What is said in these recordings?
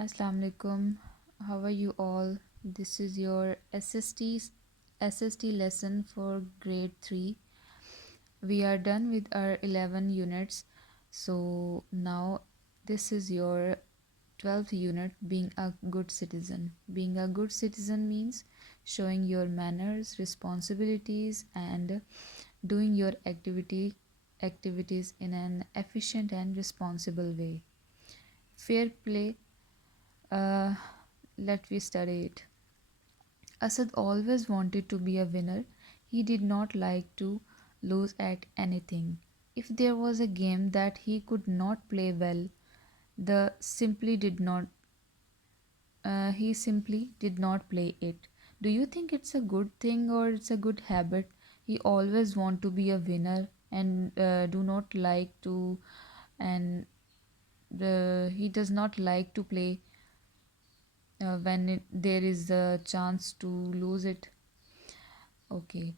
Assalamu alaikum. How are you all? This is your SST lesson for grade 3. We are done with our 11 units. So now this is your 12th unit, being a good citizen. Being a good citizen means showing your manners, responsibilities, and doing your activities in an efficient and responsible way. Fair play. uh, Let me study it. Asad always wanted to be a winner. He did not like to lose at anything. If there was a game that he could not play well, the simply did not he simply did not play it. Do you think it's a good thing or it's a good habit? He always want to be a winner and do not like to and he does not like to play when there is a chance to lose it. Okay.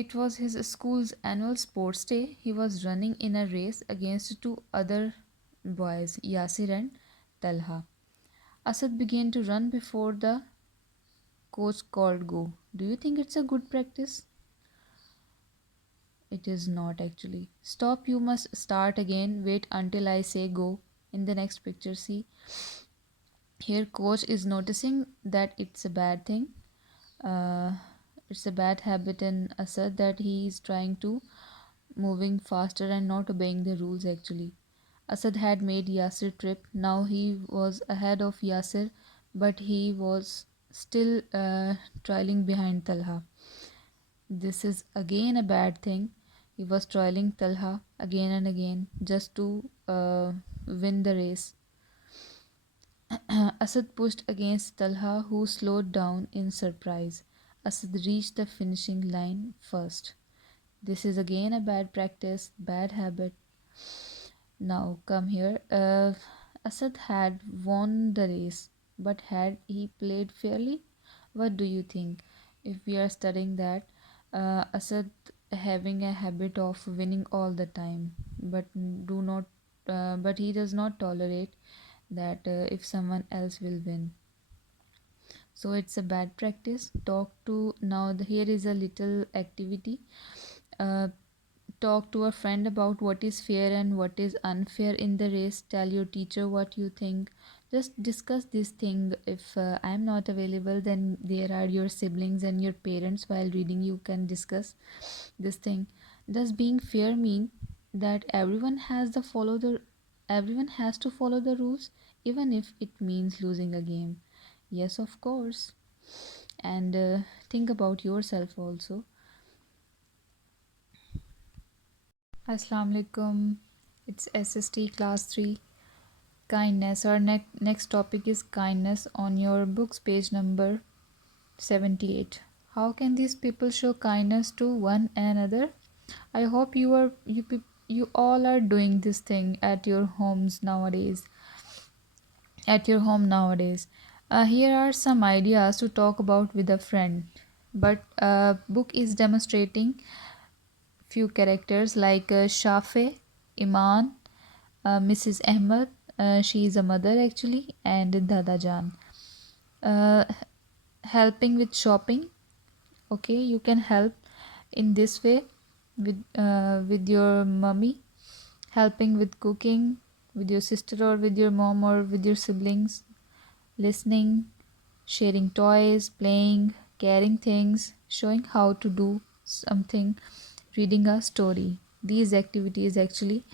It was his school's annual sports day. He was running in a race against two other boys, Yasir and Talha. Asad began to run before the coach called go. Do you think it's a good practice? It is not actually. Stop, you must start again. Wait until I say go. In the next picture, see. Here, coach is noticing that it's a bad thing. Uh, it's a bad habit in Asad that he is trying to moving faster and not obeying the rules actually. Asad had made Yasir trip. Now he was ahead of Yasir, but he was still trailing behind Talha. This is again a bad thing. He was trailing Talha again and again just to win the race. Asad pushed against Talha, who slowed down in surprise. Asad reached the finishing line first. This is again a bad practice, bad habit. Now come here. Asad had won the race, but had he played fairly? What do you think? If we are studying that, Asad having a habit of winning all the time, but do not, but he does not tolerate that if someone else will win. So it's a bad practice. Talk to now. Here is a little activity. Uh, Talk to a friend about what is fair and what is unfair in the race. Tell your teacher what you think. Just discuss this thing. If I'm not available, then there are your siblings and your parents. While reading, you can discuss this thing. Does being fair mean that everyone has to follow the rules, even if it means losing a game? Yes, of course. And think about yourself also. Assalamu alaikum. It's SST class 3. Kindness. Our next topic is kindness on your books, page number 78. How can these people show kindness to one another? I hope you all are doing this thing at your homes nowadays. At your home nowadays. Here are some ideas to talk about with a friend. But book is demonstrating few characters like Shafe, Iman, Mrs. Ahmed, she is a mother actually, and Dada Jan. Uh, Helping with shopping. Okay, you can help in this way with your mummy. Helping with cooking with your sister or with your mom or with your siblings. Listening, sharing toys, playing, carrying things, showing how to do something, reading a story. These activities actually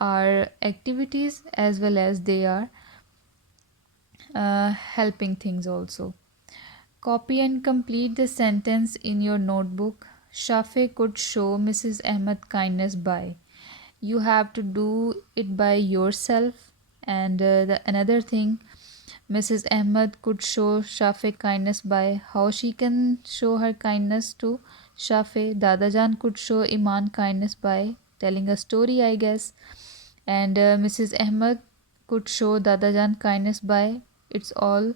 are activities as well as they are helping things also. Copy and complete the sentence in your notebook. Shafe could show Mrs. Ahmed kindness by. You have to do it by yourself. And another thing, Mrs. Ahmed could show Shafe kindness by how she can show her kindness to Shafe. Dadajan could show Iman kindness by telling a story, I guess. And Mrs. Ahmed could show Dadajan kindness by. It's all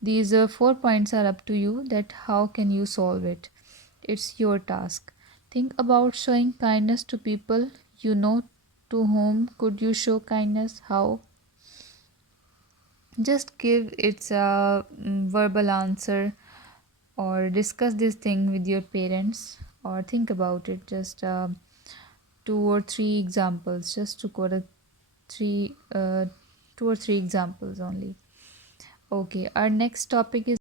these 4 points are up to you that how can you solve it. It's your task. Think about showing kindness to people you know. To whom could you show kindness? How? Just give its a verbal answer, or discuss this thing with your parents, or think about it. Just two or three examples, just to quote a three two or three examples only. Okay, our next topic is